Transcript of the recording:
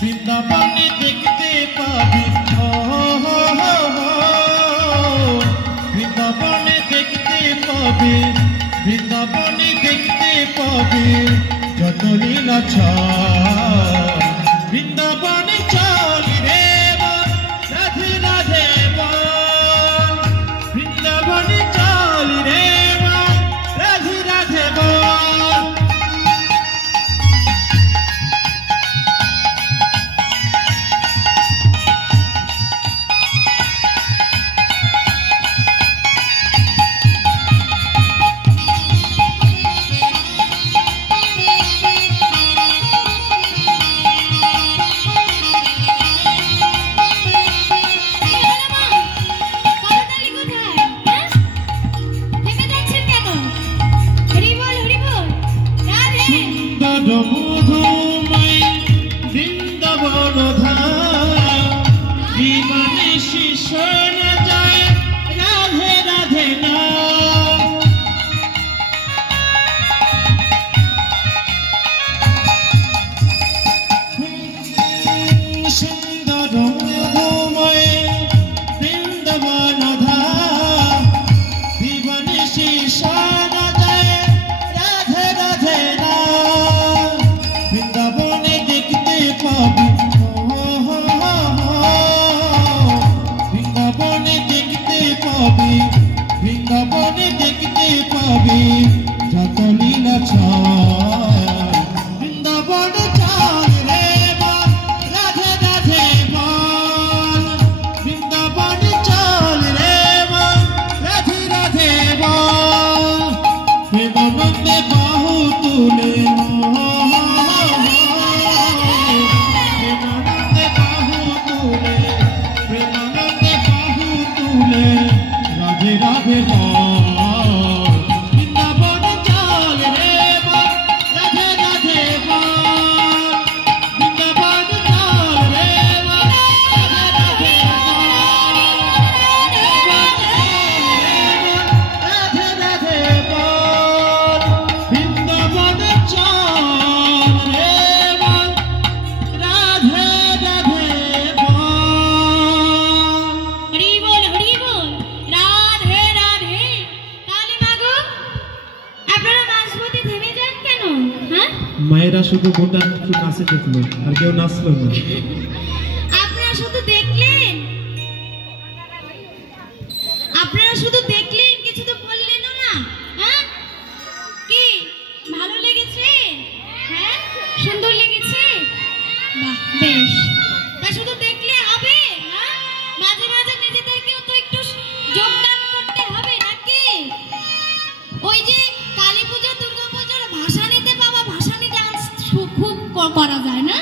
বৃন্দাবনে দেখতে পাবি, বৃন্দাবনে দেখতে পাবি, বৃন্দাবনে দেখতে পাবি যত লীলাছল। বৃন্দাবনে চল রে মন, রাধে রাধে বল। বৃন্দাবনে চল রে মন, রাধে রাধে বল। মধুময় বৃন্দাবন ধাম, জীবনে শিশন যায় রাধে রাধে নাম। সুন্দর মধুময় বৃন্দাবন ধাম, জীবনে শিশন যায় রাধে রাধে নাম। বৃন্দাবনে দেখতে পাবি, বৃন্দাবনে দেখতে পাবি, বৃন্দাবনে দেখতে পাবি যত লীলাছল। বৃন্দাবনে চল রে মন, রাধে রাধে বল। বৃন্দাবনে চল রে মন, রাধে রাধে বল। প্রেমানন্দে বাহু তুলে, প্রেমানন্দে বাহু তুলে, প্রেমানন্দে বাহু তুলে রাধে রাধে বল। বৃন্দাবনে চল রে মন, রাধে রাধে বল। বৃন্দাবনে চল রে মন, রাধে রাধে বল। বৃন্দাবনে চল রে মন, রাধে রাধে বল। হরি বল, হরি বল, রাধে রাধে। তাহলে মাগো, আপনারা নাচবতে থেমে যান কেন? হ্যাঁ, মায়েরা শুধু গোটা নাচে দেখলো, আর কেউ নাচলো না। আপনারা শুধু দেখলেন, আপনারা শুধু দেখলেন, কিছু তো বললেন না। হ্যাঁ, কি ভালো লেগেছে? হ্যাঁ, সুন্দর লেগেছে? বাহ, বেশ। তা শুধু দেখলে হবে? হ্যাঁ, মাঝে মাঝে নিজেদেরকেও তো একটু যোগদান করতে হবে নাকি? ওই যে কালী পুজো, দুর্গা পুজোর ভাসানিতে বাবা, ভাসানি ডান্স খুব করা যায় না?